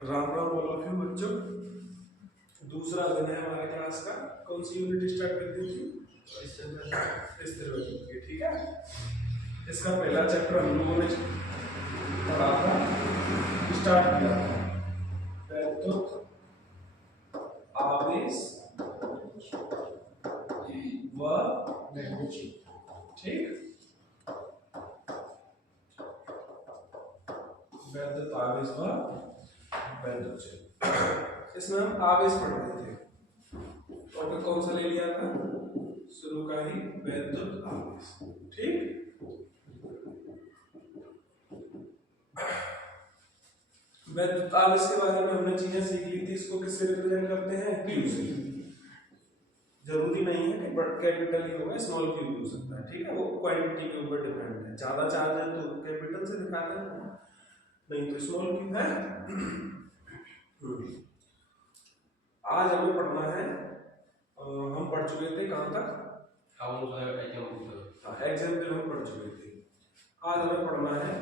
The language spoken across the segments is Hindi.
Ram Ram all of you बच्चों। दूसरा दिन है हमारे क्लास का। कौन सी यूनिट स्टार्ट कर दी थी? स्थिरवृत्त की, ठीक है। इसका पहला चैप्टर हम लोगों ने पढ़ा था, स्टार्ट किया था। वैद्युत आवेश व ठीक, वैद्युत आवेश व वैद्युत क्षेत्र। इसमें हम आवेश पढ़ रहे थे। टॉपिक कौन सा ले लिया था? शुरू का ही वैद्युत आवेश, ठीक। वैद्युत आवेश के बारे में हमने चीजें सीख ली थी। इसको किससे रिप्रेजेंट करते हैं? क्यू से। जरूरी नहीं है कि कैपिटल ही होगा, स्मॉल क्यू भी हो सकता है, ठीक है। वो क्वांटिटी के ऊपर डिपेंड है। ज्यादा चार्ज है तो कैपिटल से दिखाते हैं, नहीं तो स्मॉल क्यू है। आज हमें पढ़ना है, हम पढ़ चुके थे कहां तक? एग्जाम्पल हम पढ़ चुके थे। आज हमें पढ़ना है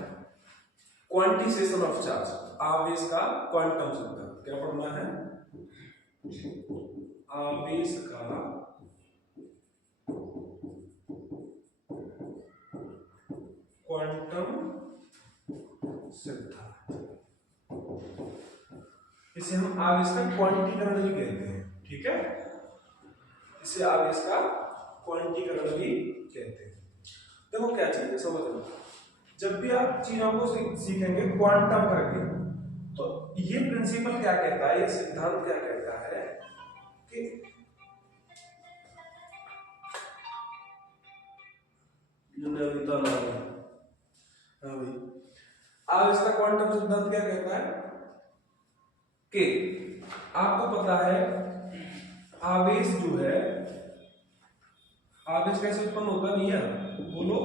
क्वांटिसेशन ऑफ चार्ज, आवेश का क्वांटम सिद्धांत। क्या पढ़ना है? आवेश का क्वांटम सिद्धांत। इसे हम आवेश का क्वांटीकरण भी कहते हैं, ठीक है। इसे आवेश का क्वांटीकरण भी कहते हैं। देखो क्या चीज है, समझ लो। जब भी आप चीजों को सीखेंगे क्वांटम करके, तो ये प्रिंसिपल क्या कहता है, ये सिद्धांत क्या कहता है कि आवेश का क्वांटम सिद्धांत क्या कहता है कि आपको पता है आवेश जो है, आवेश कैसे उत्पन्न होता है भैया? बोलो।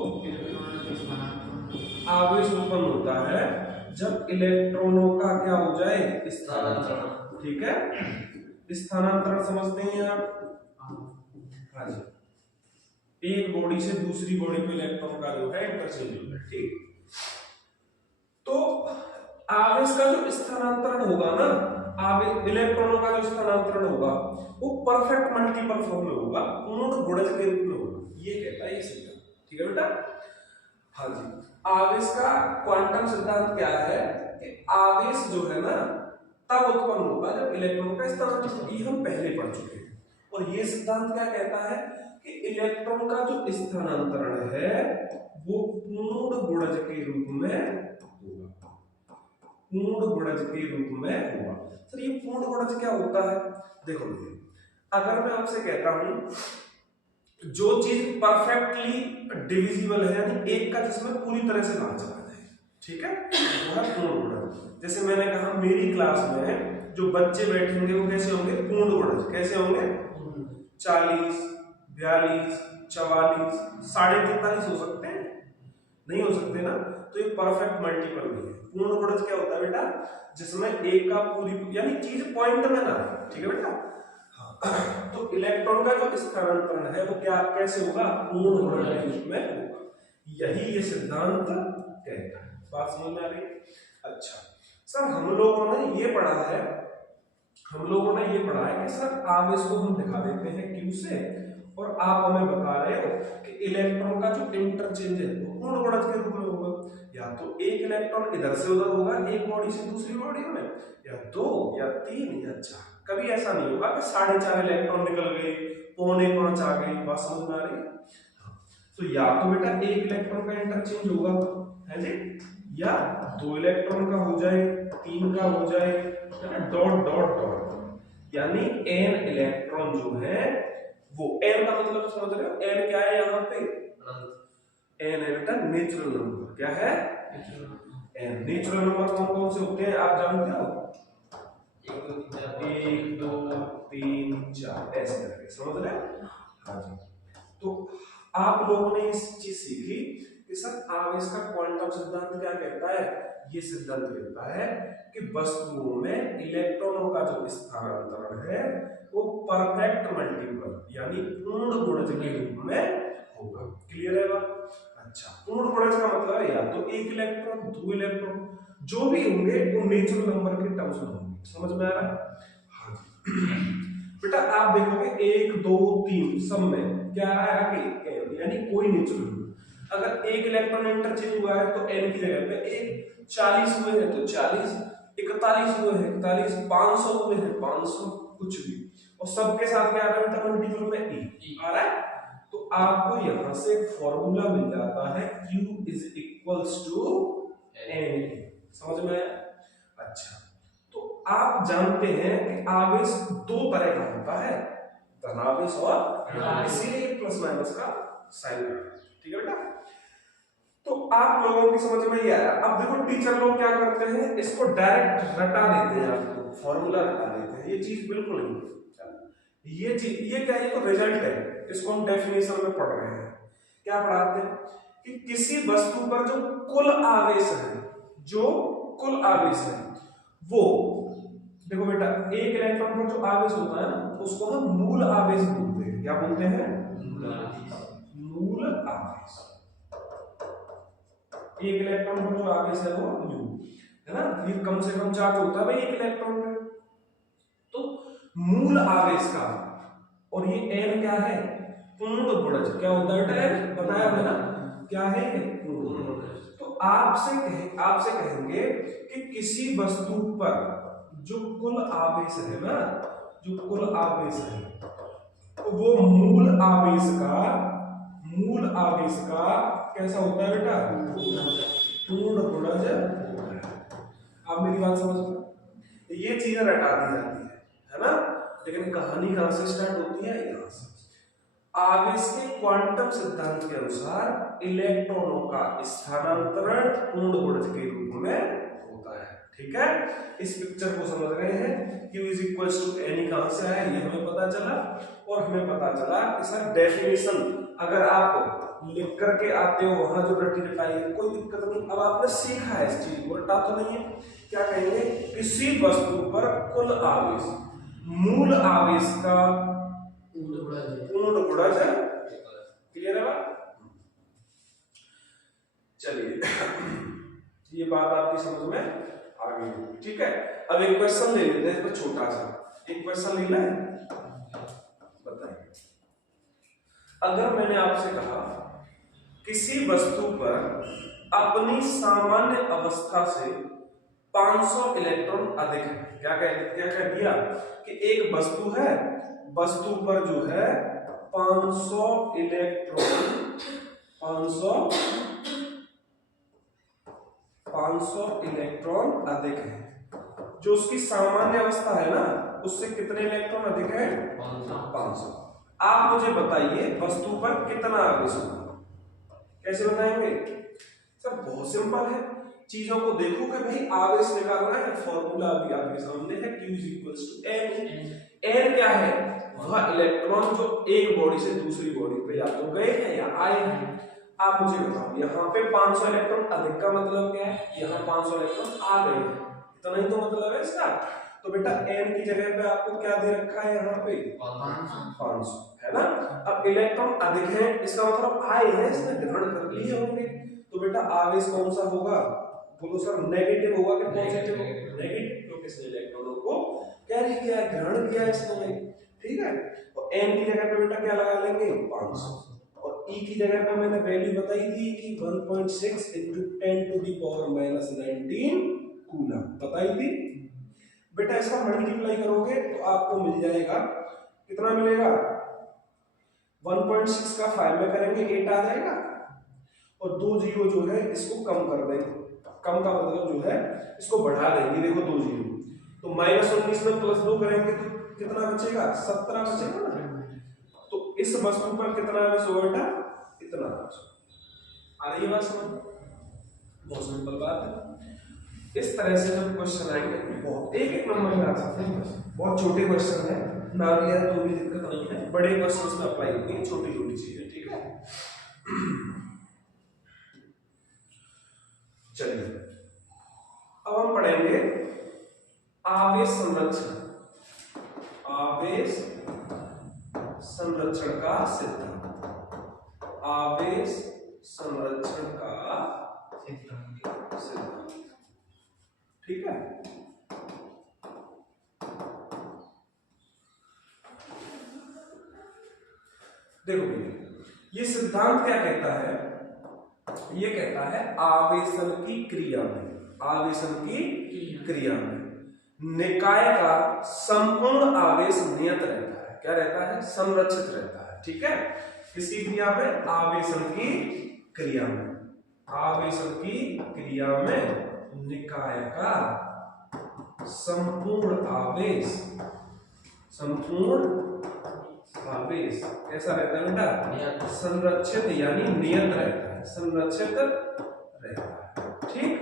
आवेश उत्पन्न होता है जब इलेक्ट्रॉनों का क्या हो जाए? स्थानांतरण, ठीक है। स्थानांतरण समझते हैं आप? हाँ जी। एक बॉडी से दूसरी बॉडी पे इलेक्ट्रॉन का जो है इंटरचेंज होता है, ठीक। तो आवेश का जो स्थानांतरण होगा ना, आवेश इलेक्ट्रॉनों का जो स्थानांतरण होगा वो परफेक्ट मल्टीपल फॉर्म में होगा, पूर्ण गुणज के रूप में होगा। ये कहता है ये सिद्धांत, ठीक है बेटा। हाँ जी। आवेश का क्वांटम सिद्धांत क्या है कि आवेश जो है ना तब उत्पन्न होता है जब इलेक्ट्रॉन का स्थानांतरण। ये हम पहले पढ़ चुके हैं। और ये सिद्धांत क्या कहता है कि इलेक्ट्रॉन का जो स्थानांतरण है वो पूर्ण गुणज के रूप में होगा, पूर्ण गुणज के रूप में होगा। सर ये पूर्ण गुणज क्या होता है? देखो भैया, अगर मैं आपसे कहता हूं जो चीज परफेक्टली डिविजिबल है, यानी एक का जिसमें पूरी तरह से ना चला जाए, ठीक है, वो है पूर्ण गुणज। जैसे मैंने कहा मेरी क्लास में जो बच्चे बैठेंगे वो कैसे होंगे? पूर्ण गुणज। कैसे होंगे? 40, 42, 44, 43.5 हो सकते हैं? नहीं हो सकते ना। तो ये परफेक्ट मल्टीपल नहीं है। पूर्ण गुणज क्या होता है बेटा? जिसमें एक का पूरी यानी चीज पॉइंट में ना, ठीक है बेटा। हाँ। तो इलेक्ट्रॉन का जो स्थानांतरण है वो क्या कैसे होगा? पूर्ण गुणज के रूप में होगा। यही ये सिद्धांत कहता है। बात समझ में आ रही? अच्छा सर, हम लोगों ने ये पढ़ा है कि सर आवेश को हम दिखा देते हैं क्यू से, और आप हमें बता रहे हो कि इलेक्ट्रॉन का जो इंटरचेंज है वो पूर्ण गुणज के रूप में होगा। या तो एक इलेक्ट्रॉन इधर से उधर होगा एक बॉडी से दूसरी बॉडी में, या 2 या 3 या 4। कभी ऐसा नहीं होगा कि 4.5 इलेक्ट्रॉन निकल गए, 4.25 आ गई। बात समझ में आ रही है? तो या तो बेटा एक इलेक्ट्रॉन का इंटरचेंज होगा, है जी, या 2 इलेक्ट्रॉन का हो जाए, 3 का हो जाए, डॉट डॉट डॉट, यानी n इलेक्ट्रॉन जो है वो, n का मतलब समझ रहे हो? n क्या है यहाँ पे? n है बेटा नेचुरल नंबर। क्या है? n। नेचुरल नंबर कौन कौन से होते हैं आप जानते हो? 1 2 3 4 ऐसे करके, समझ रहे हो? हाँ जी। तो आप लोगों ने इस चीज सीखी कि सर आवेश का क्वांटम सिद्धांत क्या कहता है? ये सिद्धांत कहता है कि वस्तुओं में इलेक्ट्रॉनों का जो स्थानांतरण है वो परफेक्ट मल्टीपल यानी पूर्ण गुणज के रूप में होगा। क्लियर है बात? अच्छा, पूर्ण गुणज का मतलब है या तो एक इलेक्ट्रॉन, 2 इलेक्ट्रॉन, जो भी होंगे वो नेचुरल नंबर के टर्म्स में होंगे। समझ में आ रहा है? हाँ जी। बेटा आप देखोगे 1 2 3 सब में क्या आ रहा है आगे n, यानी कोई नेचुरल। अगर एक इलेक्ट्रॉन इंटरचेंज हुआ है तो n की जगह पे एक 40 हुए हैं तो 40, 41 हुए हैं 41, 500 हुए हैं 500, कुछ भी, और सबके साथ क्या आ रहा है बेटा मल्टीपल में e आ रहा है। तो आपको यहां से एक फॉर्मूला मिल जाता है q is equals to n। समझ में? अच्छा, तो आप जानते हैं कि आवेश दो तरह का होता है, धनावेश और, इसीलिए प्लस माइनस का साइन है। ठीक है बेटा? तो आप लोगों की समझ में ये आया। अब देखो टीचर लोग क्या करते हैं, इसको डायरेक्ट रटा देते हैं, आपको फॉर्मूला रटा देते हैं। ये चीज बिल्कुल नहीं, ये चीज ये क्या है, ये तो रिजल्ट है, इसको हम डेफिनेशन में पढ़ रहे हैं। क्या पढ़ाते हैं कि किसी वस्तु पर जो कुल आवेश है, जो कुल आवेश है वो, देखो बेटा एक इलेक्ट्रॉन पर जो आवेश होता है ना उसको हम मूल आवेश बोलते हैं। क्या बोलते हैं? मूल आवेश। एक इलेक्ट्रॉन पर जो आवेश है वो म्यू है ना, ये कम से कम चार्ज होता है भाई एक इलेक्ट्रॉन में। तो मूल आवेश का, और ये n क्या है, पूर्ण गुणज। क्या होता है बेटा? n बताया है ना, क्या है ये? पूर्ण गुणज। तो आपसे कहेंगे कि किसी वस्तु पर जो कुल आवेश है ना, जो कुल आवेश है तो वो मूल आवेश का कैसा होता है बेटा? पूर्ण गुणज। आप मेरी बात समझ रहे? ये चीजें रटा दी जाती है ना, लेकिन कहानी कहां से स्टार्ट होती है? यहां से। आवेश के क्वांटम सिद्धांत के अनुसार इलेक्ट्रॉनों का स्थानांतरण पूर्ण गुणज के रूप में होता है। ठीक है? इस पिक्चर को समझ रहे हैं? Q is equal to n कहां से आया ये हमें पता चला, और हमें पता चला कि सर डेफिनेशन अगर आप लिख करके आते हो वहां जो रटी रटाई है कोई दिक्कत नहीं। अब आपने सीखा है इस चीज को, रटा तो नहीं है। क्या कहेंगे? किसी वस्तु पर कुल आवेश मूल आवेश का पूर्ण गुणज। क्लियर है बात? चलिए ये बात आपकी समझ में आ गई। ठीक है, अब एक क्वेश्चन ले लेते हैं, तो छोटा सा एक क्वेश्चन लेना है। बताइए, अगर मैंने आपसे कहा किसी वस्तु पर अपनी सामान्य अवस्था से 500 इलेक्ट्रॉन अधिक है, क्या कह दिया कि एक वस्तु है, वस्तु पर जो है 500 इलेक्ट्रॉन अधिक है। जो उसकी सामान्य अवस्था है ना उससे कितने इलेक्ट्रॉन अधिक है? 500। आप मुझे बताइए वस्तु पर कितना आवेश होगा? कैसे बताएंगे सर? बहुत सिंपल है, चीजों को देखो कि भाई आवेश निकालना है, फॉर्मूला अभी आपके सामने है, Q is equals to n। n क्या है? वह इलेक्ट्रॉन जो एक बॉडी से दूसरी बॉडी पे या तो गए हैं या आए हैं। आप मुझे बताओ यहाँ पे 500 इलेक्ट्रॉन अधिक का मतलब क्या है? यहाँ 500 इलेक्ट्रॉन आ गए हैं, इतना ही तो मतलब है इसका। तो बेटा n की जगह पे आपको क्या दे रखा है यहाँ पे? 500 है ना। अब इलेक्ट्रॉन अधिक है इसका मतलब आए हैं, इसने ग्रहण कर लिए होंगे। तो बेटा आवेश कौन सा होगा? बोलो सर, नेगेटिव होगा कि पॉजिटिव? नेगेटिव, क्योंकि इसने इलेक्ट्रॉनों को कैरी किया है, ग्रहण किया है इसने। ठीक है, तो n की जगह पे बेटा क्या लगा लेंगे? 500, और e की जगह पे मैंने वैल्यू बताई थी कि 1.6 into 10 to the power minus 19 coulomb बताई थी। बेटा इसका मल्टीप्लाई करोगे तो आपको मिल जाएगा, कितना मिलेगा? 1.6 का 5 में करेंगे 8 आ जाएगा, और 2 जीरो जो है इसको कम कर देंगे। कम का मतलब जो है इसको बढ़ा देंगे, देखो 2 जीरो, तो -19 में +2 करेंगे तो कितना बचेगा? 17 बचेगा ना। तो इस वस्तु पर कितना आवेश होगा बेटा? इतना आवेश। आ रही है बात समझ? बहुत सिंपल बात है। इस तरह से जब क्वेश्चन आएंगे बहुत एक नंबर में आ सकते हैं, बहुत छोटे क्वेश्चन है ना लिया तो भी दिक्कत नहीं है, बड़े क्वेश्चंस में अप्लाई होती है छोटी छोटी चीजें। ठीक है, चलिए अब हम पढ़ेंगे आवेश संरक्षण। आवेश संरक्षण का सिद्धांत। आवेश संरक्षण का सिद्धांत। ठीक है। देखो ये सिद्धांत क्या कहता है, ये कहता है आवेशन की क्रिया में, आवेशन की क्रिया में निकाय का संपूर्ण आवेश नियत रहता है। क्या रहता है? संरक्षित रहता है। ठीक है, किसी क्रिया में? आवेशन की क्रिया में, आवेशन की क्रिया में निकाय का संपूर्ण आवेश, संपूर्ण आवेश कैसा रहता है बेटा? संरक्षित यानी नियत रहता है, संरक्षित रहता है। ठीक,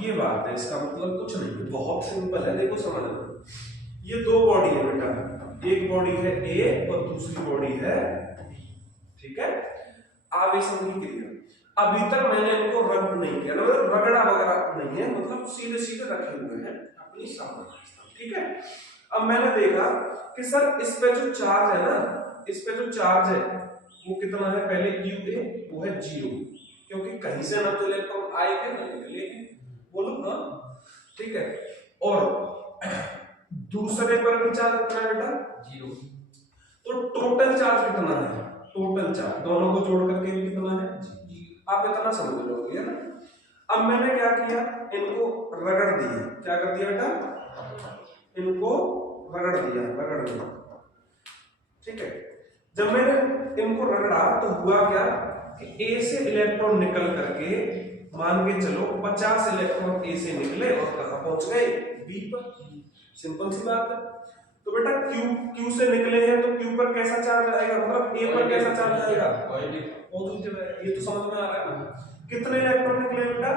ये बात है, इसका मतलब कुछ नहीं, बहुत सिंपल है। देखो समझ लो, ये दो बॉडी है बेटा, एक बॉडी है ए और दूसरी बॉडी है बी। ठीक है, आवेशन की क्रिया अभी तक मैंने इनको रद्द नहीं किया, मतलब रगड़ा वगैरह नहीं है, मतलब सीधे सीधे रखे हुए हैं अपनी सामने। ठीक है, अब मैंने देखा कि सर इस पे जो चार्ज है ना, इस पे जो चार्ज है वो कितना है? पहले QA वो है 0, क्योंकि कहीं से ना तो इलेक्ट्रॉन आएगा ना निकलेगा, बोलो हाँ। ठीक है, और दूसरे पर भी चार्ज कितना है बेटा? 0। तो टोटल चार्ज कितना है? टोटल चार्ज दोनों को जोड़ करके भी कितना है? 0। आप इतना समझ लोगे ना। अब मैंने क्या किया, इनको रगड़ दिया। क्या कर दिया बेटा? इनको रगड़ दिया, रगड़ दिया। ठीक है, जब मैंने इनको रगड़ा तो हुआ क्या कि ए से इलेक्ट्रॉन निकल करके, मान के चलो 50 इलेक्ट्रॉन ए से निकले और कहां पहुंच गए? बी पर। सिंपल सी बात है। तो बेटा क्यू से निकले हैं तो क्यू पर कैसा चार्ज आएगा, मतलब ए पर कैसा चार्ज आएगा? पॉजिटिव है। ये तो समझ में आ रहा है। कितने इलेक्ट्रॉन निकले बेटा?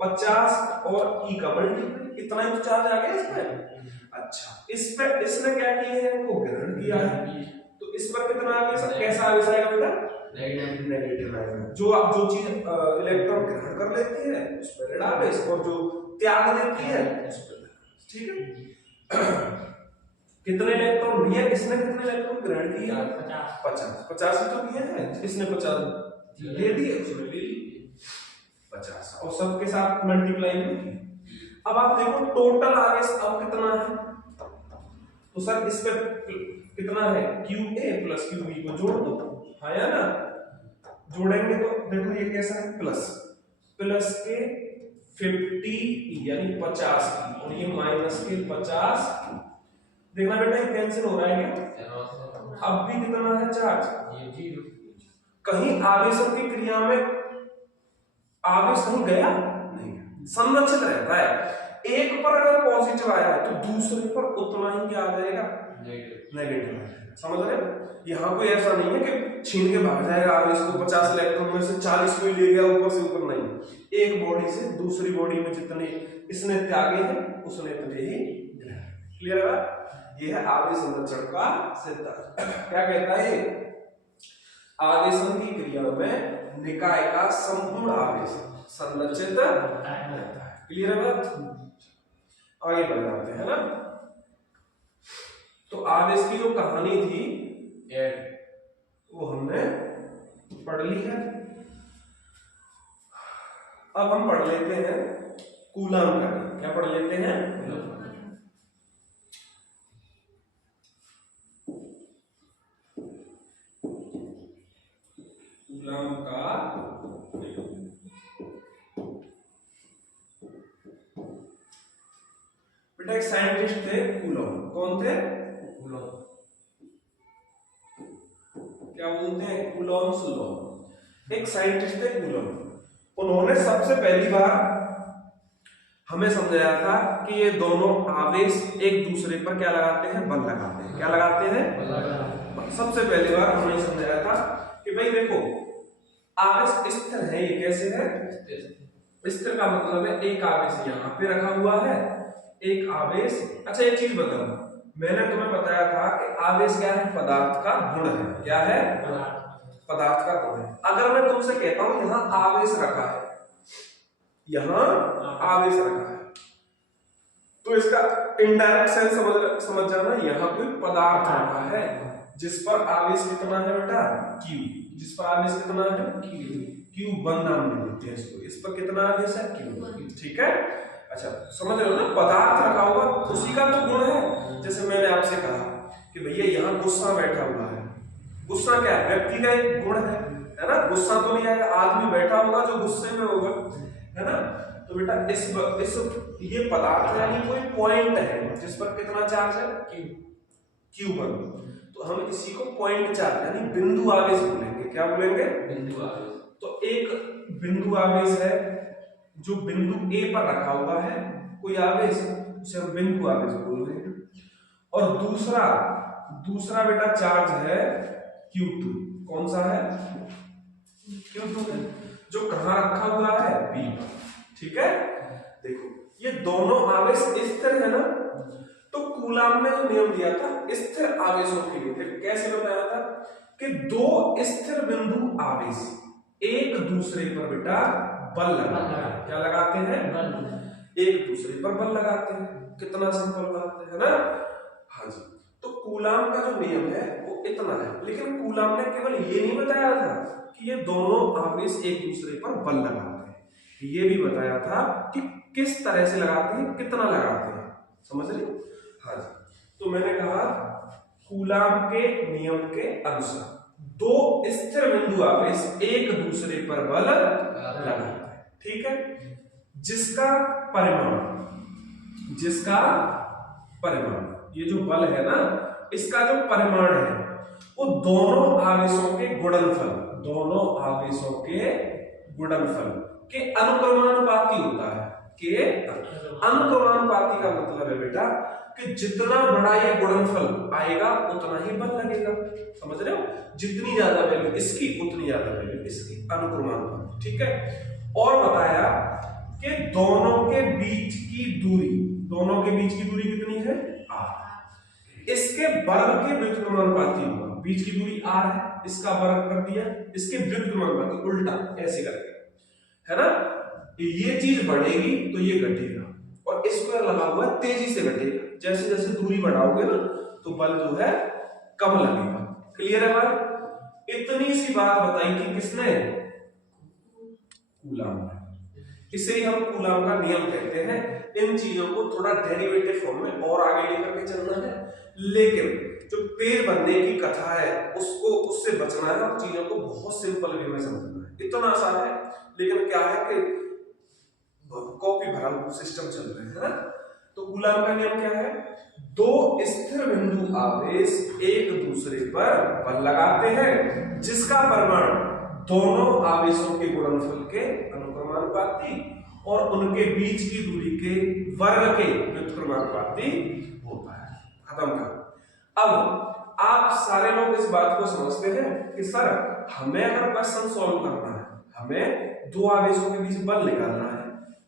50 और ई का मल्टीपल, इतना ही तो चार्ज आ गया इस पे। अच्छा, इस पे इसने क्या किया है? इनको ग्रहण किया है, तो इस पर कितना आ गया? कैसा आवेश आएगा बेटा? नेगेटिव आएगा। जो चीज इलेक्ट्रॉन ग्रहण कर लेती है उस पर ऋण आवेश, और जो त्याग देती है उस पर। ठीक है, कितने इलेक्ट्रॉन भैया? इसने कितने इलेक्ट्रॉन ग्रहण किए? 50 ही तो किए हैं, इसने 50 ले दिए, उसने ले लिए 50 और सबके साथ मल्टीप्लाई की। अब आप देखो टोटल आवेश अब कितना है, तो सर इस पर कितना है? QA प्लस QB को जोड़ दो, हाँ या ना? जोड़ेंगे तो देखो ये कैसा है? प्लस प्लस के 50 यानी 50 की, और ये माइनस के 50। देखना बेटा ये कैंसिल हो रहा है क्या? अब भी कितना है चार्ज? कहीं आवेशन की क्रिया में आवेश कहीं गया नहीं, संरक्षित रहता है। एक पर अगर पॉजिटिव आया है तो दूसरे पर उतना ही क्या आ जाएगा? नेगेटिव। समझ रहे? यहाँ कोई ऐसा नहीं है कि छीन के भाग जाएगा आवेश को, 50 इलेक्ट्रॉन में से 40 को ही ले गया ऊपर से ऊपर, नहीं। एक बॉडी से दूसरी बॉडी में जितने इसने त्यागे हैं उसने इतने ही ग्रहण। क्लियर है? यह है आवेश संरक्षण का सिद्धांत। क्या कहता है? आवेशन की क्रिया में निकाय का संपूर्ण आवेश संरक्षित रहता है। क्लियर है बात? आगे बढ़ जाते हैं ना। तो आवेश की जो कहानी थी वो हमने पढ़ ली है। अब हम पढ़ लेते हैं कूलाम का। क्या पढ़ लेते हैं? कूलाम का बेटा एक साइंटिस्ट थे कूलॉम। कौन थे? कूलॉम। क्या बोलते हैं? Coulomb's law. एक साइंटिस्ट थे कूलॉम। उन्होंने सबसे पहली बार हमें समझाया था कि ये दोनों आवेश एक दूसरे पर क्या लगाते हैं? बल लगाते हैं। क्या लगाते हैं? सबसे पहली बार हमने समझाया था कि भाई देखो आवेश स्थिर है। ये कैसे है? स्थिर का मतलब है एक आवेश यहाँ पे रखा हुआ है, एक आवेश। अच्छा एक चीज बताओ, मैंने तुम्हें बताया था कि आवेश क्या है? पदार्थ का गुण है। क्या है? पदार्थ का गुण है। अगर मैं तुमसे कहता हूं यहाँ आवेश रखा है, यहाँ आवेश रखा है, तो इसका इनडायरेक्ट सेंस समझ जाना, यहाँ कोई पदार्थ रखा है जिस पर आवेश कितना है बेटा? Q। जिस पर आवेश कितना है? Q। Q1 नाम दे देते हैं इसको। इस पर कितना आवेश है? Q1। ठीक है, अच्छा समझ रहे हो ना, पदार्थ रखा हुआ उसी का तो गुण है। जैसे मैंने आपसे कहा कि भैया यहाँ गुस्सा बैठा हुआ है, गुस्सा क्या है? व्यक्ति का एक गुण है ना, गुस्सा तो नहीं आएगा, आदमी बैठा होगा जो गुस्से में होगा, है ना। तो बेटा इस ये पदार्थ यानी कोई पॉइंट है जिस पर कितना चार्ज है? Q1। तो हम इसी को पॉइंट चार्ज यानी बिंदु आवेश बोलेंगे। क्या बोलेंगे? बिंदु आवेश। तो एक बिंदु आवेश है जो बिंदु A पर रखा हुआ है कोई आवेश, उसे हम बिंदु आवेश बोल रहे हैं। और दूसरा बेटा चार्ज है Q2। कौन सा है? Q2 है, जो कहां रखा हुआ है? B पर। ठीक है, देखो ये दोनों आवेश स्थिर है ना, तो कूलाम ने जो नियम दिया था स्थिर आवेशों के लिए, कैसे बताया था कि दो स्थिर बिंदु आवेश एक दूसरे पर बेटा बल लगाते हैं। क्या लगाते हैं? बल। एक दूसरे पर बल लगाते हैं। कितना सिंपल बात है ना। हाँ जी, तो कूलाम का जो नियम है वो इतना है, लेकिन कूलाम ने केवल ये नहीं बताया था कि ये दोनों आवेश एक दूसरे पर बल लगाते हैं, ये भी बताया था कि किस तरह से लगाते हैं, कितना लगाते हैं। समझ रहे? हाँ जी, तो मैंने कहा कूलाम के नियम के अनुसार दो स्थिर बिंदु आवेश एक दूसरे पर बल लगाते हैं। ठीक है, जिसका परिमाण ये जो बल है ना, इसका जो परिमाण है वो दोनों आवेशों के गुणनफल के अनुक्रमानुपाती होता है। के अनुक्रमानुपाती का मतलब है बेटा कि जितना बड़ा ये गुणनफल आएगा उतना ही बल लगेगा। समझ रहे हो? जितनी ज्यादा वैल्यू इसकी उतनी ज्यादा वैल्यू इसकी, अनुक्रमानुपाती। ठीक है, और बताया कि दोनों के बीच की दूरी कितनी है? r। इसके वर्ग के व्युत्क्रमानुपाती होगा। बीच की दूरी r है, इसका वर्ग कर दिया, इसके व्युत्क्रमानुपाती उल्टा ऐसे करके, है ना। ये चीज बढ़ेगी तो ये घटेगा, और स्क्वायर लगा हुआ है तेजी से घटेगा। जैसे जैसे दूरी बढ़ाओगे ना तो बल जो है कम लगेगा। क्लियर है बात? इतनी सी बात बताई थी किसने? कूलाम ने। इसे ही हम कूलाम का नियम कहते हैं। इन चीजों को थोड़ा डेरिवेटिव फॉर्म में और आगे लेकर के चलना है, लेकिन जो पेड़ बनने की कथा है उससे बचना है। चीजों को बहुत सिंपल वे में समझना है। इतना आसान है, लेकिन क्या है कि कॉपी भरा सिस्टम चल रहे हैं ना। तो कूलाम का नियम क्या है? दो स्थिर बिंदु आवेश एक दूसरे पर बल लगाते हैं जिसका परिमाण दोनों आवेशों के गुणनफल के अनुक्रमानुपाती और उनके बीच की दूरी के वर्ग के व्युत्क्रमानुपाती होता है। खत्म कर। अब आप सारे लोग इस बात को समझते हैं कि सर हमें अगर क्वेश्चन सॉल्व करना है, हमें दो आवेशों के बीच बल निकालना है,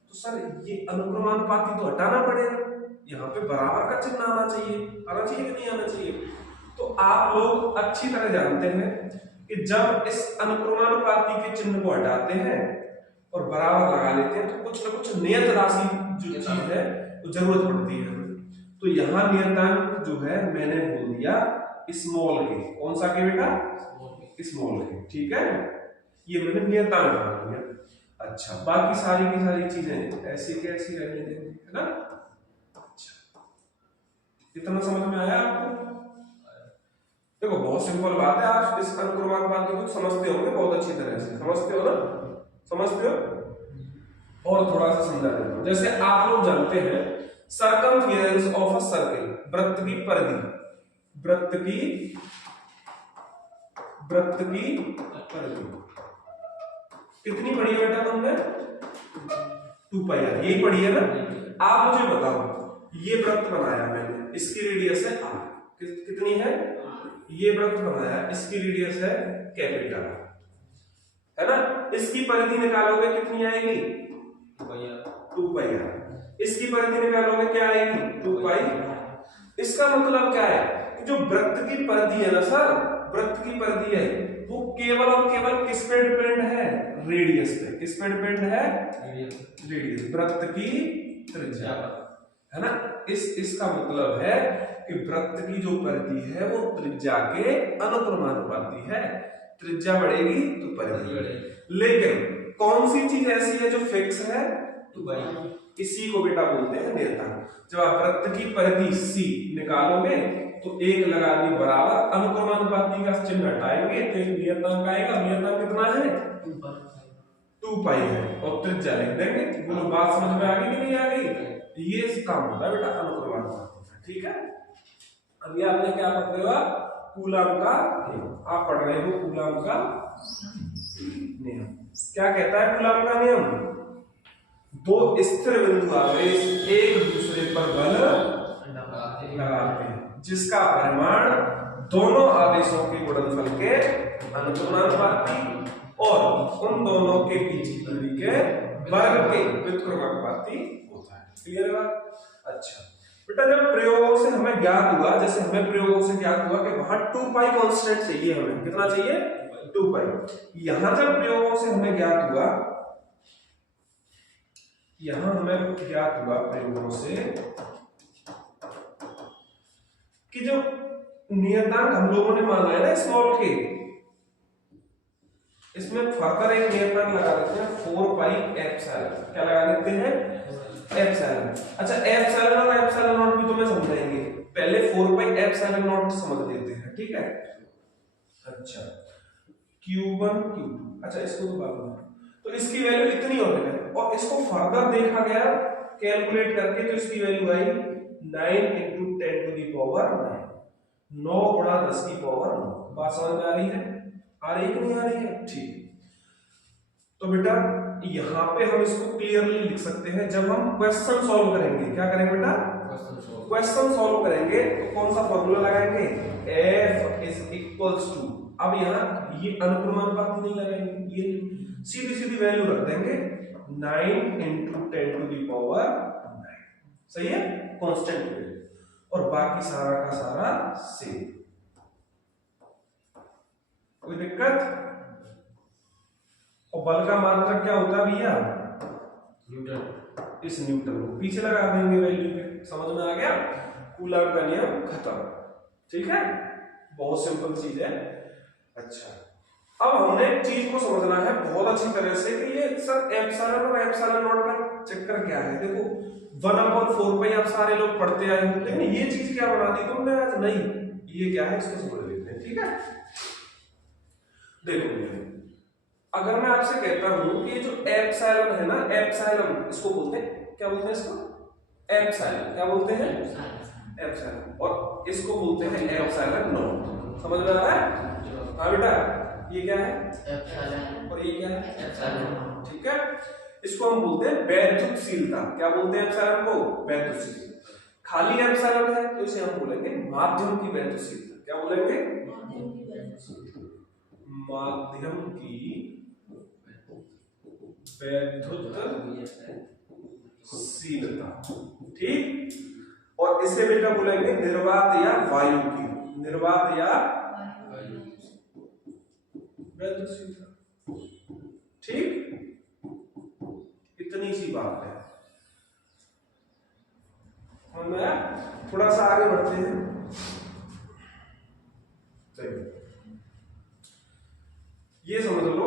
तो सर ये अनुक्रमानुपाती तो हटाना पड़ेगा, यहाँ पे बराबर का चिन्ह आना चाहिए कि नहीं आना चाहिए। तो आप लोग अच्छी तरह जानते हैं कि जब इस अनुक्रमानुपाती के चिन्ह को हटाते हैं और बराबर लगा लेते हैं तो कुछ ना कुछ नियत राशि जो चीज है तो जरूरत पड़ती है। तो यहाँ नियतांक जो है मैंने बोल दिया स्मॉल के। कौन सा के बेटा? स्मॉल के। ठीक है, ये मैंने नियतांक मान लिया। अच्छा, बाकी सारी की सारी चीजें ऐसी के ऐसी रहने देंगे, है ना। अच्छा, इतना समझ में आया आपको? देखो बहुत सिंपल बात है, आप इस अनुक्रमानुपाती को समझते होंगे बहुत अच्छी तरह से। समझते हो ना? समझते हो? और थोड़ा सा समझा देता हूं। जैसे आप लोग जानते हैं सर्कमफियरेंस ऑफ अ सर्किल, वृत्त की परिधि, वृत्त की परिधि कितनी पढ़ी है बेटा तुमने? 2πr, यही पढ़ी है ना। आप मुझे बताओ, ये वृत्त बनाया मैंने, इसकी रेडियस है r, कितनी है? ये वृत्त बनाया, इसकी रेडियस है कैपिटल, है ना। इसकी परिधि निकालोगे कितनी आएगी? 2πr। इसकी परिधि निकालोगे क्या आएगी? 2π। इसका मतलब क्या है कि जो वृत्त की परिधि है ना सर, वृत्त की परिधि है वो केवल और केवल किस पे डिपेंड है? रेडियस पे। किस पे डिपेंड है? रेडियस, वृत्त की त्रिज्या, है ना। इसका मतलब है कि वृत्त की जो परिधि है वो त्रिज्या के अनुक्रमानुपाती है। त्रिज्या बढ़ेगी तो परिधि बढ़ेगी। लेकिन कौन सी चीज ऐसी है जो फिक्स है? 2 इसी को बेटा बोलते हैं नियतांक। जब आप वृत्त की परिधि सी निकालोगे तो एक लगा दिए बराबर, अनुक्रमानुपाती का चिन्ह हटाएंगे तो एक नियतांक आएगा। नियतांक कितना है? 2 पाई है और त्रिज्या लिख देंगे। बोलो बात समझ में आ गई कि नहीं आ गई? ये काम होता है बेटा अनुक्रमानुपाती का। ठीक है, अभी आपने क्या पढ़ रहे हो? कूलम का नियम। आप पढ़ रहे हो कूलम का नियम। क्या कहता है कूलम का नियम? दो स्थिर बिंदु आवेश एक दूसरे पर बल लगाते हैं जिसका परिमाण दोनों आवेशों के गुणनफल के अनुक्रमानुपाती और उन दोनों के बीच की दूरी के वर्ग के व्युत्क्रमानुपाती होता है। क्लियर है बात? अच्छा बेटा, जब प्रयोगों से हमें ज्ञात हुआ, जैसे हमें प्रयोगों से ज्ञात हुआ कि वहां 2 पाई कांस्टेंट चाहिए, हमें कितना चाहिए? 2 पाई। यहां जब प्रयोगों से हमें ज्ञात हुआ, यहां हमें ज्ञात हुआ प्रयोगों से कि जो नियतांक हम लोगों ने माना है ना स्मॉल के, इसमें फर्दर एक नियतांक लगा देते हैं 4 पाई एप्सिलॉन। क्या लगा देते हैं? एप्सिलॉन। अच्छा, एप्सिलॉन और एप्सिलॉन नॉट भी तुम्हें समझाएंगे, पहले 4 पाई एप्सिलॉन नॉट समझ लेते हैं। ठीक है, अच्छा Q1 Q2, अच्छा इसको तो बाद में, तो इसकी वैल्यू इतनी हो गई और इसको फर्दर देखा गया कैलकुलेट करके तो इसकी वैल्यू आई 9 × 10⁻9, 9 × 10⁻9। बात समझ में आ रही है? आ रही है कि नहीं आ रही है? ठीक, तो बेटा यहां पे हम इसको क्लियरली लिख सकते हैं। जब हम क्वेश्चन सॉल्व करेंगे, क्या करेंगे बेटा? क्वेश्चन सॉल्व करेंगे तो कौन सा फॉर्मूला लगाएंगे? F = अब यहाँ ये अनुक्रमानुपाती नहीं लगाएंगे, ये सीधी सीधी वैल्यू रख देंगे 9 × 10⁻9। सही है, कांस्टेंट वैल्यू, और बाकी सारा का सारा सेम। कोई दिक्कत? और बल का मात्रक क्या होता है भैया? न्यूटन। इस न्यूटन को पीछे लगा देंगे वैल्यू पे। समझ में आ गया? कूलम का नियम खत्म। ठीक है, बहुत सिंपल चीज है। अच्छा, अब हमने एक चीज को समझना है बहुत अच्छी तरह से कि ये सर एप्सिलॉन और एप्सिलॉन नॉट का चक्कर क्या है। देखो 1/4 पाई आप सारे लोग पढ़ते आए हो, लेकिन ये चीज क्या बना दी तुमने आज? नहीं, ये क्या है इसको समझ लेते हैं। ठीक है, देखो अगर मैं आपसे कहता हूं कि ये जो एप्सिलॉन है ना, एप्सिलॉन इसको बोलते हैं, क्या बोलते हैं इसको? एप्सिलॉन। क्या बोलते हैं? एप्सिलॉन। और इसको बोलते हैं एप्सिलॉन नॉट। समझ में आ रहा है? हाँ बेटा, ये क्या है? एप्सिलॉन। और ये क्या है? एप्सिलॉन। ठीक है, इसको हम बोलते हैं वैद्युतशीलता। क्या बोलते हैं एप्सिलॉन को? वैद्युतशीलता। खाली एप्सिलॉन है तो इसे हम बोलेंगे माध्यम की वैद्युतशीलता। क्या बोलेंगे? माध्यम की वैद्युतशीलता। ठीक, और इसे बेटा बोलेंगे निर्वात या वायु की, निर्वात या वैद्युतशीलता। ठीक, इतनी सी बात है। थोड़ा सा आगे बढ़ते हैं। ये समझ लो,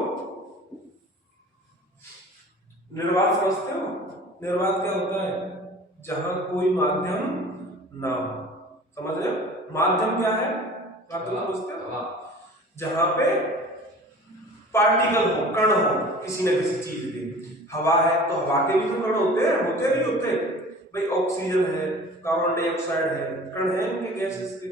निर्वात समझते हो? निर्वात क्या होता है? जहां कोई माध्यम ना हो। समझ रहे हो? माध्यम क्या है? माध्यम समझते हो? जहां पे पार्टिकल हो, कण हो किसी न किसी चीज के। हवा है तो हवा के भी तो कण होते हैं, होते नहीं होते भाई? ऑक्सीजन है, कार्बन डाइऑक्साइड है, कण है इनके गैसेस के,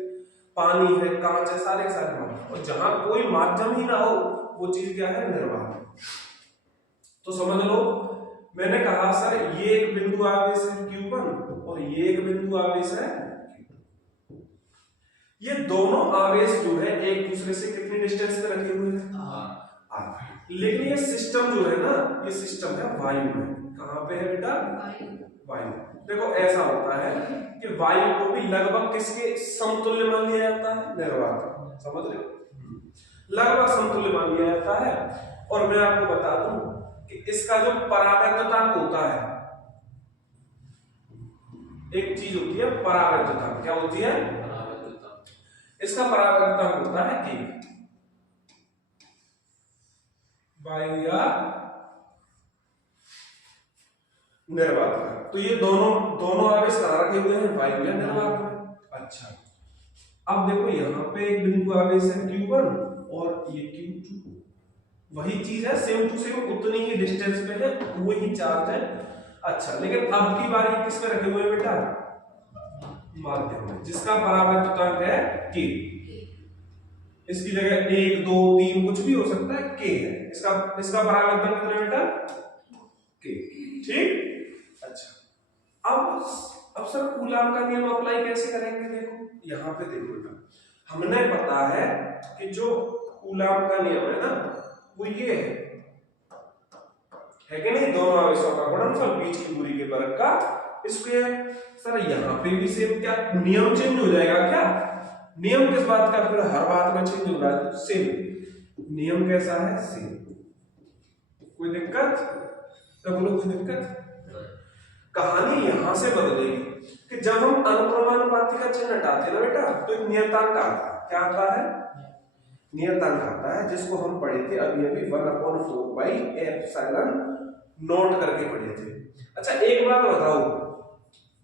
पानी है, कांच है, सारे सारे माध्यम। और जहां कोई माध्यम ही ना हो वो चीज क्या है? निर्वात। तो समझ लो, मैंने कहा सर ये एक बिंदु आवेश है Q1 और ये एक बिंदु आवेश है Q2। ये दोनों आवेश जो है एक दूसरे से कितनी डिस्टेंस पे रखे हुए हैं? R। लेकिन ये सिस्टम जो है ना, ये सिस्टम है वायु में। कहां पे है बेटा? वायु। देखो ऐसा होता है कि वायु को भी लगभग किसके समतुल्य मान लिया जाता है? निर्वात। समझ रहे हो? लगभग समतुल्य मान लिया जाता है। और मैं आपको बता दूं कि इसका जो परावैद्युतांक होता है, एक चीज होती है परावैद्युतांक। क्या होती है? इसका परावैद्युतांक होता है 1। वायु या निर्वात में। तो ये दोनों आवेश कहाँ रखे हुए हैं, वायु या निर्वात में। अच्छा, अब देखो यहाँ पे एक बिंदु आवेश है Q1 और ये Q2, वही चीज है, सेम टू सेम उतनी ही डिस्टेंस पे है, वही चार्ज है। अच्छा, लेकिन अब की बारी किस पे रखे हुए हैं बेटा, माध्यम में, जिसका परावर्तकांक है K। इसकी जगह 1 2 3 कुछ भी हो सकता है, K है इसका परावर्तन कितना बेटा, K। ठीक, अच्छा, अब सर कूलाम का नियम अप्लाई कैसे करेंगे, देखो यहाँ पे देखो बेटा, हमने पता है कि जो कूलाम का नियम है ना वो ये है कि नहीं, दोनों आवेशों का गुणनफल बीच की दूरी के वर्ग का स्क्वायर। सर यहाँ पे भी सेम, क्या नियम चेंज हो जाएगा क्या, नियम किस बात का, फिर हर बात में चेंज हो रहा है, तो सेम नियम कैसा है, सेम। कोई दिक्कत, तो बोलो कोई दिक्कत। कहानी यहां से बदलेगी कि जब हम अनुक्रमानुपाती का चिन्ह हटाते हैं ना बेटा, तो एक नियतांक आता है, क्या आता है, नियतांक आता है, जिसको हम पढ़े थे अभी 1/4 नोट करके पढ़े थे। अच्छा, एक बात बताओ,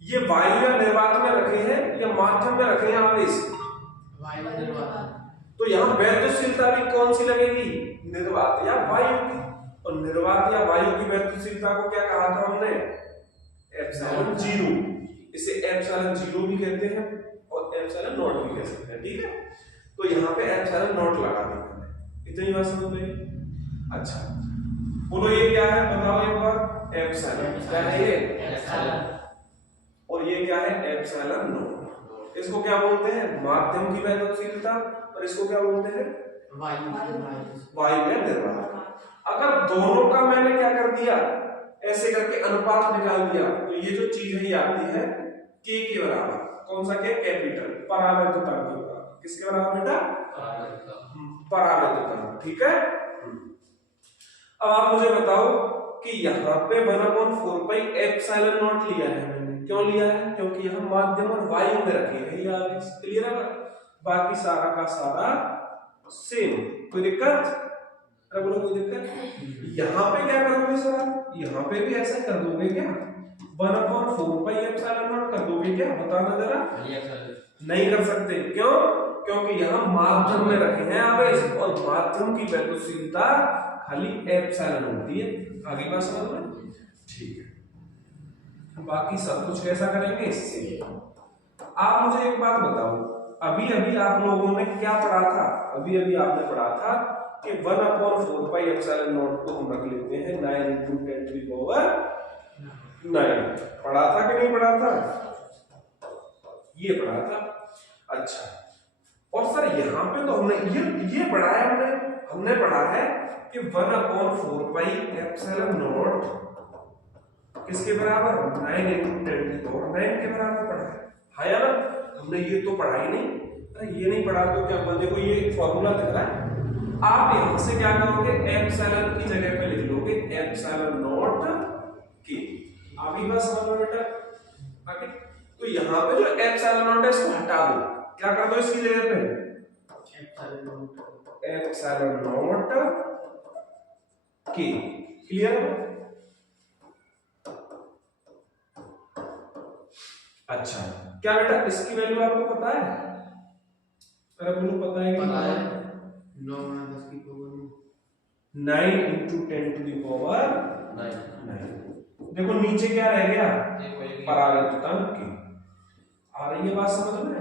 ये वायु या निर्वात में रखे हैं या माध्यम में रखे हैं आवेश, वायु निर्वात। तो यहाँ वैद्युतशीलता भी कौन सी लगेगी, निर्वात या वायु की। और निर्वात या वायु की वैद्युतशीलता को क्या कहा था हमने, एप्सिलॉन 0। इसे एप्सिलॉन 0 भी कहते हैं और एप्सिलॉन नॉट भी कह सकते हैं, ठीक है। तो यहाँ पे एप्सिलॉन नॉट लगा देंगे, इतनी बात समझ में। अच्छा, बोलो ये क्या है, बताओ एक बार, एप्सिलॉन क्या है ये, एप्सिलॉन, और ये क्या है, एप्सिलॉन नॉट। इसको क्या बोलते हैं, माध्यम की वैद्युतशीलता, और इसको क्या बोलते हैं, वायु या निर्वात। अगर दोनों का मैंने क्या कर दिया, ऐसे करके अनुपात निकाल दिया, तो ये जो चीज है ये आती है K के बराबर, कौन सा K, कैपिटल, परावैद्युतांक के बराबर। किसके बराबर बेटा, परावैद्युतांक, ठीक है। अब आप मुझे बताओ कि यहाँ पे 1/4 एप्सिलॉन नॉट लिया है मैंने, क्यों लिया है, क्योंकि यहाँ माध्यम और वायु में रखे हैं ये आवेश, क्लियर है। बाकी सारा का सारा सेम, कोई दिक्कत, अरे बोलो कोई दिक्कत। यहाँ पे क्या करोगे सर, यहाँ पे भी ऐसा कर दोगे क्या, 1/4 एप्सिलॉन नॉट कर दोगे क्या, बताना जरा। नहीं कर सकते, क्यों, क्योंकि यहाँ माध्यम में रखे हैं आवेश, और माध्यम की वैद्युतशीलता खाली एप्सिलॉन होती है। आगे बात समझ में, ठीक है। बाकी सब कुछ कैसा करेंगे, इससे। आप मुझे एक बात बताओ, अभी अभी आप लोगों ने क्या पढ़ा था, अभी अभी आपने पढ़ा था कि 1/4 एप्सिलॉन नॉट को हम रख लेते हैं 9 × 10⁹ पढ़ा था कि नहीं पढ़ा था, ये पढ़ा था। अच्छा, और सर यहाँ पे तो हमने ये पढ़ा है, हमने पढ़ा है कि 1/4 एप्सिलॉन नॉट किसके बराबर, 9 × 10⁹ के बराबर पढ़ा है, हाँ या ना। हमने ये तो पढ़ा ही नहीं, अरे ये नहीं पढ़ा तो क्या बोल, देखो ये फॉर्मूला दिख रहा है, आप यहां से क्या करोगे, एप्सिलॉन की जगह पे लिख लोगे एप्सिलॉन नॉट के। अभी बस समझ बेटा आगे। तो यहाँ पे जो एप्सिलॉन नॉट है इसको हटा दो, क्या कर दो इसकी जगह पे एप्सिलॉन नॉट के, क्लियर है। अच्छा, क्या बेटा इसकी वैल्यू आपको पता है, अरे बोलो पता है कि पता है, 9 × 10⁹ 9। देखो नीचे क्या रह गया, परावैद्युतांक की। आ रही है बात समझ में,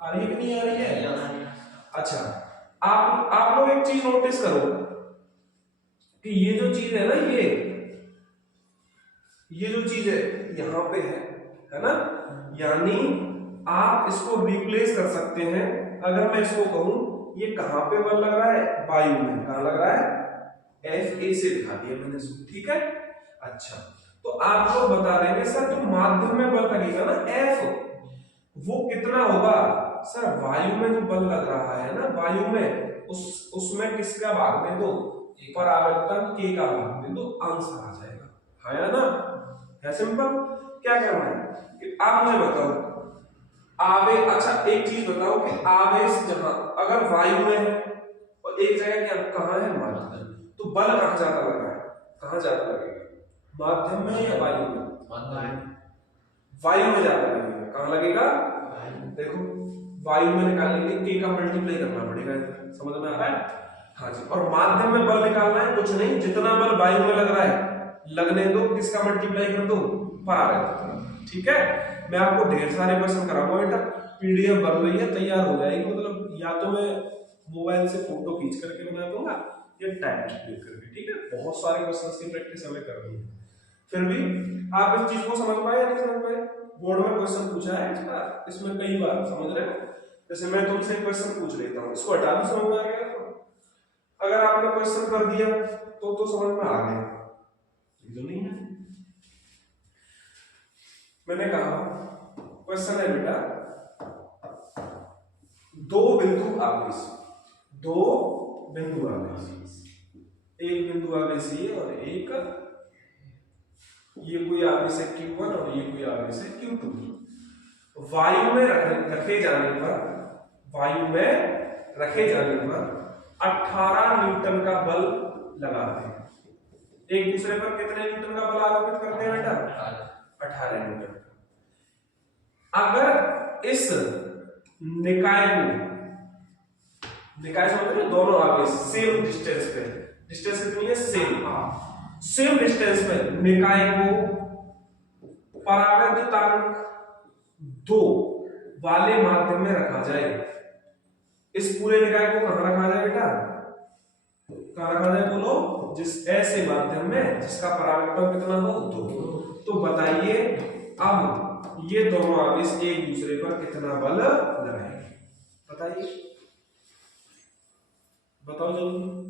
आ रही है कि नहीं आ रही है। अच्छा, आप लोग एक चीज नोटिस करो कि ये जो चीज है ना, ये जो चीज है यहाँ पे है ना, यानी आप इसको रिप्लेस कर सकते हैं। अगर मैं इसको कहूं ये कहां पे बल लग रहा है, वायु में, कहां लग रहा है, Fa से दिखा दिया मैंने इसको, ठीक है। अच्छा, तो आप लोग बता देंगे सर जो माध्यम में बल लगेगा ना F, वो कितना होगा, सर वायु में जो बल लग रहा है ना, वायु में उसमें किसका भाग दे दो, परावर्तन K का भाग दे दो, आंसर आ जाएगा, है ना, है सिंपल। क्या करना है कि आप मुझे बताओ आवेश, अच्छा एक चीज बताओ कि आवेश जहां अगर वायु में है और एक जगह क्या कहां है, माध्यम, तो बल कहाँ ज्यादा लगा है, कहाँ ज्यादा लगेगा, माध्यम में या वायु में? वायु में ज्यादा लगेगा। कहाँ लगेगा? देखो वायु में निकालने के लिए के का मल्टीप्लाई करना पड़ेगा, समझ में आ रहा है? हाँ जी। और माध्यम में बल निकालना है, कुछ नहीं, जितना बल वायु में लग रहा है लगने दो, किसका मल्टीप्लाई कर दो, परावर्तित। ठीक है, मैं आपको ढेर सारे क्वेश्चन कराऊंगा बेटा, पीडीएफ बन रही है, तैयार हो जाएगी, मतलब या तो मैं मोबाइल से फोटो खींच करके बना दूंगा या टाइप लिख करके। ठीक है, बहुत सारे क्वेश्चंस की प्रैक्टिस हमें करनी है। फिर भी आप इस चीज को समझ पाए या नहीं समझ पाए? बोर्ड में क्वेश्चन पूछा है इसका, इसमें कई बार, समझ रहे हो? जैसे मैं तुमसे क्वेश्चन पूछ लेता हूँ, इसको हटा भी समझ में आ गया तो? अगर आपने क्वेश्चन कर दिया तो समझ में आ गया, जो नहीं है। मैंने कहा क्वेश्चन है बेटा, दो बिंदु आवेश, दो बिंदु आवेश, एक बिंदु आवेश ये और एक ये, कोई आवेश है Q1 और ये कोई आवेश है Q2। वायु में रखे जाने पर, वायु में रखे जाने पर 18 न्यूटन का बल लगाते हैं। एक दूसरे पर कितने न्यूटन का बल आरोपित करते हैं बेटा? 18 न्यूटन का। अगर इस निकाय को, निकाय समझ रहे हो, दोनों आवेश सेम डिस्टेंस पे, डिस्टेंस कितनी है? सेम डिस्टेंस पे निकाय को परावर्तितांक 2 वाले माध्यम में रखा जाए। इस पूरे निकाय को कहां रखा जाए बेटा? कहां रखा जाए बोलो? जिस ऐसे माध्यम में जिसका परावर्तन कितना हो, 2। तो बताइए अब ये दोनों आवेश एक दूसरे पर कितना बल लगाएंगे? बताइए, बताओ जल्दी।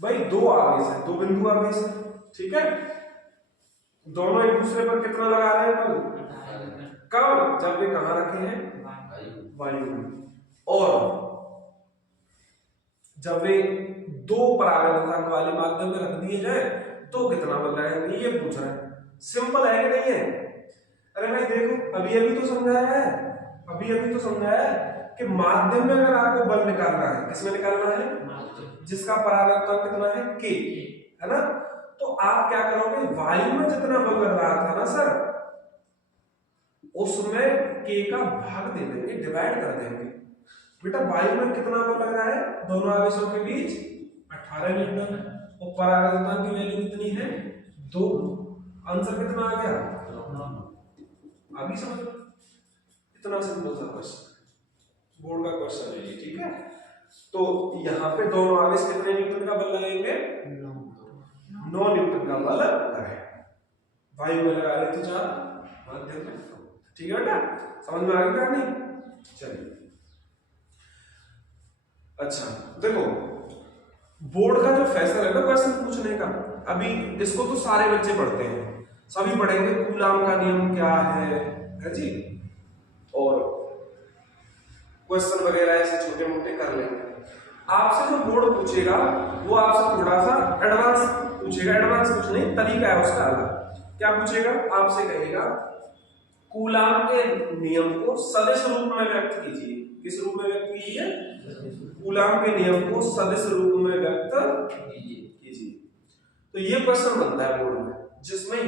भाई दो आवेश है, दो बिंदु आवेश है, ठीक है, दोनों एक दूसरे पर कितना लगा रहे हैं बल? कब? जब वे कहां रखे हैं? वायु में। और जब वे दो परावर्तक वाले माध्यम में रख दिए जाए तो कितना बल लगाएंगे, ये पूछ रहा है। सिंपल है कि नहीं है? अरे भाई देखो, अभी अभी तो समझाया है, अभी अभी तो समझाया है कि माध्यम में अगर आपको बल निकालना है, किसमें निकालना है? जिसका परावर्तक कितना है? के, है ना? तो आप क्या करोगे, वायु में जितना बल लग रहा था ना सर, उसमें के का भाग दे देंगे, डिवाइड कर देंगे। बेटा वायु में कितना बल लग रहा है दोनों आवेशों के बीच? 18 न्यूटन। और परावर्तक की वैल्यू कितनी है? 2। आंसर कितना आ गया? अभी समझ लो, इतना सिंपल सा क्वेश्चन, बोर्ड का क्वेश्चन है ये, ठीक है। तो यहाँ पे दोनों आवेश कितने न्यूटन का बल लगाएंगे? 9 न्यूटन का बल लगाएंगे। वायु में लगा रहे थे 4, माध्यम में, ठीक है बेटा, समझ में आ गया नहीं? चलिए, अच्छा देखो, बोर्ड का जो फैसला है ना क्वेश्चन पूछने का, अभी इसको तो सारे बच्चे पढ़ते हैं, सभी पढ़ेंगे कूलाम का नियम क्या है जी, और क्वेश्चन वगैरह ऐसे छोटे मोटे कर लेंगे। आपसे जो बोर्ड पूछेगा वो आपसे थोड़ा सा एडवांस पूछेगा, एडवांस कुछ नहीं, तरीका है उसका अलग। क्या पूछेगा? आपसे कहेगा कूलाम के नियम को सदिश रूप में व्यक्त कीजिए। किस रूप में व्यक्त कीजिए? कूलाम के नियम को सदिश रूप में व्यक्त कीजिए। तो ये क्वेश्चन बनता है बोर्ड में, जिसमें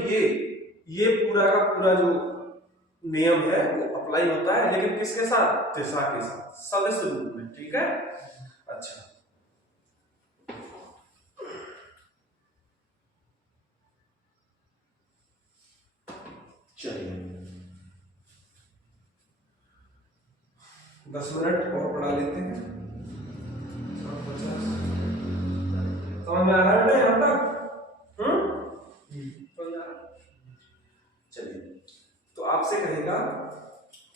ये पूरा का पूरा जो नियम है वो अप्लाई होता है, लेकिन किसके साथ? दिशा के साथ, सदिश रूप में, ठीक है। अच्छा, चलिए 10 मिनट और पढ़ा लेते हैं। समझ में आ रहा है यहाँ तक? चलिए, तो आपसे कहेगा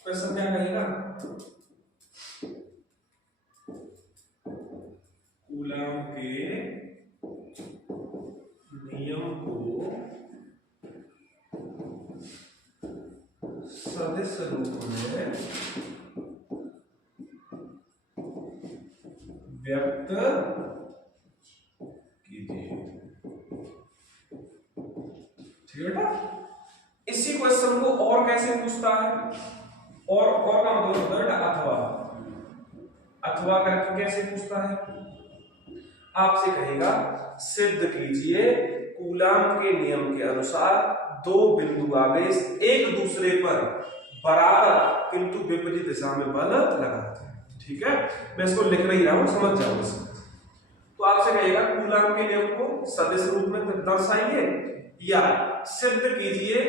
क्वेश्चन, क्या कहेगा? कूलाम के नियम को सदिश रूप में व्यक्त कीजिए, ठीक है बेटा। इसी को क्वेश्चन को और कैसे पूछता है, और का मतलब होता है बेटा अथवा, अथवा करके कैसे पूछता है, आपसे कहेगा सिद्ध कीजिए कूलाम के नियम के अनुसार दो बिंदु आवेश एक दूसरे पर बराबर किंतु विपरीत दिशा में बल लगाते हैं। ठीक है, मैं इसको लिख नहीं रहा हूं, समझ जाओ इसे। तो आपसे कहेगा कूलाम के नियम को सदिश रूप में दर्शाइए या सिद्ध कीजिए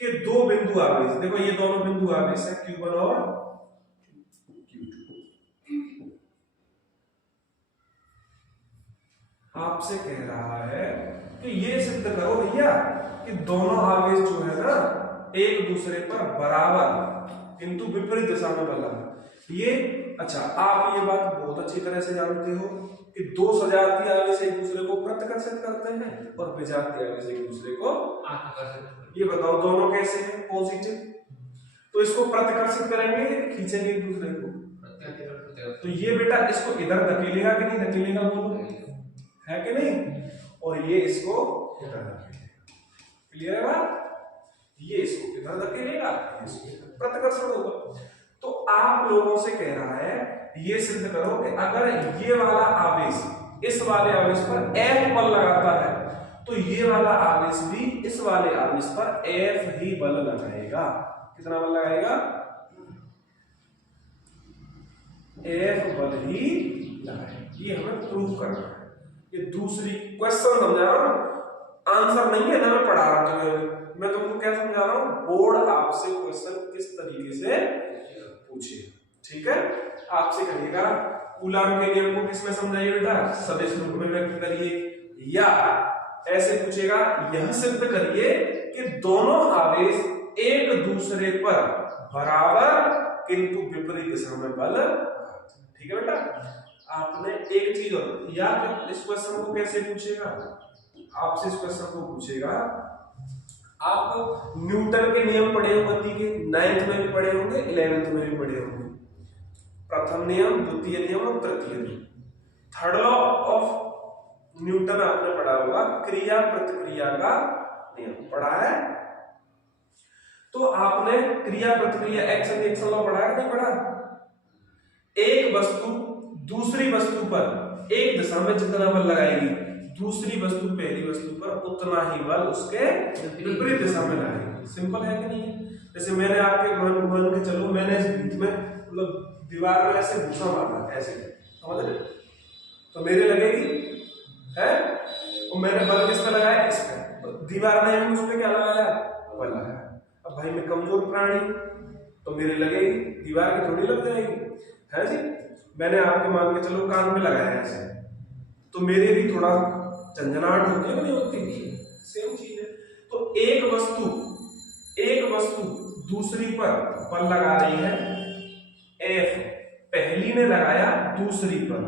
कि दो बिंदु आवेश, देखो ये दोनों बिंदु आवेश है Q1 और Q2। आपसे कह रहा है कि ये सिद्ध करो भैया कि दोनों आवेश जो है ना एक दूसरे पर बराबर किंतु विपरीत दिशा में बल लगाते। ये अच्छा, आप ये बात बहुत अच्छी तरह से जानते हो कि दो सजातीय आवेश एक दूसरे को प्रतिकर्षित करते हैं और विजातीय आवेश एक दूसरे को आकर्षित। ये बताओ दोनों कैसे हैं पॉजिटिव, तो इसको प्रतिकर्षित करेंगे, खींचेंगे एक दूसरे को, तो ये बेटा इसको इधर धकेलेगा कि नहीं धकेलेगा, बोलो है कि नहीं, और ये इसको इधर धकेलेगा। क्लियर है बात, ये इसको इधर धकेलेगा, प्रतिकर्षण होगा। तो आप लोगों से कह रहा है ये सिद्ध करो कि अगर ये वाला आवेश इस वाले आवेश पर F बल लगाता है तो ये वाला आवेश भी इस वाले आवेश पर F ही बल लगाएगा। कितना बल लगाएगा, F बल ही लगाएगा। ये हमें प्रूव करना है। ये दूसरी क्वेश्चन समझा रहा हूं, आंसर नहीं है ना मैं पढ़ा रहा हूं, मैं तुमको क्या समझा रहा हूं, बोर्ड आपसे क्वेश्चन किस तरीके से पूछे। ठीक है, आपसे कहेगा कूलाम के नियम को किसमें समझाइए बेटा, सदिश रूप में व्यक्त करिए, या ऐसे पूछेगा यह सिद्ध करिए कि दोनों आवेश एक दूसरे पर बराबर किंतु विपरीत दिशा में बल। ठीक है बेटा, आपने एक चीज और याद, इस क्वेश्चन को कैसे पूछेगा, आपसे इस क्वेश्चन को पूछेगा, आप न्यूटन के नियम पढ़े हो गति के, 9th में भी पढ़े होंगे, 11th में भी पढ़े होंगे, प्रथम नियम, द्वितीय नियम और तृतीय नियम। थर्ड लॉ ऑफ न्यूटन आपने पढ़ा होगा, क्रिया प्रतिक्रिया का नियम पढ़ा है। तो आपने क्रिया प्रतिक्रिया एक्शन रिएक्शन लॉ पढ़ा है नहीं पढ़ा, एक वस्तु दूसरी वस्तु पर एक दिशा में जितना बल लगाएगी दूसरी वस्तु पहली वस्तु पर उतना ही बल उसके विपरीत दिशा में लगाएगी। सिंपल है कि नहीं है, जैसे मैंने आपके मान के चलो मैंने इस बीच में मतलब दीवार में ऐसे घुसा मारा ऐसे, समझ रहे, तो मेरे लगेगी है, और मैंने बल किस पे लगाया, इस पे, तो दीवार ने उस पे क्या लगाया, बल लगाया। अब भाई मैं कमजोर प्राणी तो मेरे लगेगी, दीवार की थोड़ी लग जाएगी, है जी। मैंने आपके मान के चलो कान में लगाया ऐसे, तो मेरे भी थोड़ा झंझनाहट होती है नहीं होती, सेम चीज है। तो एक वस्तु दूसरी पर बल लगा रही है, F पहली ने लगाया दूसरी पर,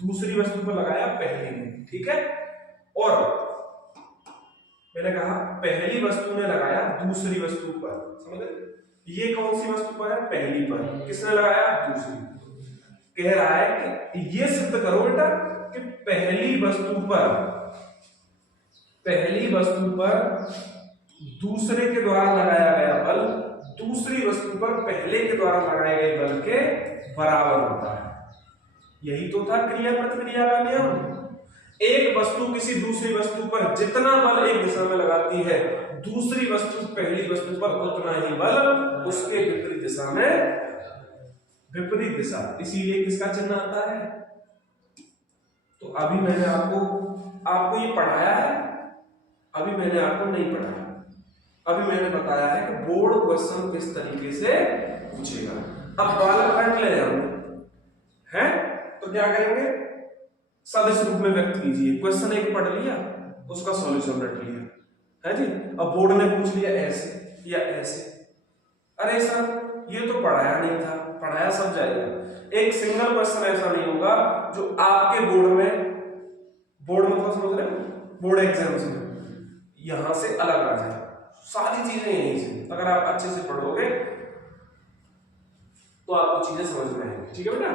दूसरी वस्तु पर लगाया पहली ने, ठीक है, और मैंने कहा पहली वस्तु ने लगाया दूसरी वस्तु पर, समझे, ये कौन सी वस्तु पर है, पहली पर, किसने लगाया, दूसरी। कह रहा है कि ये सिद्ध करो बेटा कि पहली वस्तु पर दूसरे के द्वारा लगाया गया बल दूसरी वस्तु पर पहले के द्वारा लगाए गए बल के बराबर होता है। यही तो था क्रिया प्रतिक्रिया का नियम। एक वस्तु किसी दूसरी वस्तु पर जितना बल एक दिशा में लगाती है दूसरी वस्तु पहली वस्तु पर उतना ही बल उसके विपरीत दिशा में, विपरीत दिशा, इसीलिए किसका चिन्ह आता है। तो अभी मैंने आपको ये पढ़ाया है, अभी मैंने आपको नहीं पढ़ाया, अभी मैंने बताया है कि बोर्ड क्वेश्चन किस तरीके से पूछेगा। अब बालक हट ले जाओगे हैं, तो क्या करेंगे, सदिश रूप में व्यक्त कीजिए। क्वेश्चन एक पढ़ लिया, उसका सॉल्यूशन रट लिया, है जी। अब बोर्ड ने पूछ लिया ऐसे या ऐसे, अरे सर ये तो पढ़ाया नहीं था, पढ़ाया सब जाएगा। एक सिंगल क्वेश्चन ऐसा नहीं होगा जो आपके बोर्ड में तो समझ रहे, बोर्ड एग्जाम्स में यहां से अलग आ जाए। सारी चीजें यहीं से अगर आप अच्छे से पढ़ोगे तो आपको चीजें समझ में आएंगी। ठीक है बेटा।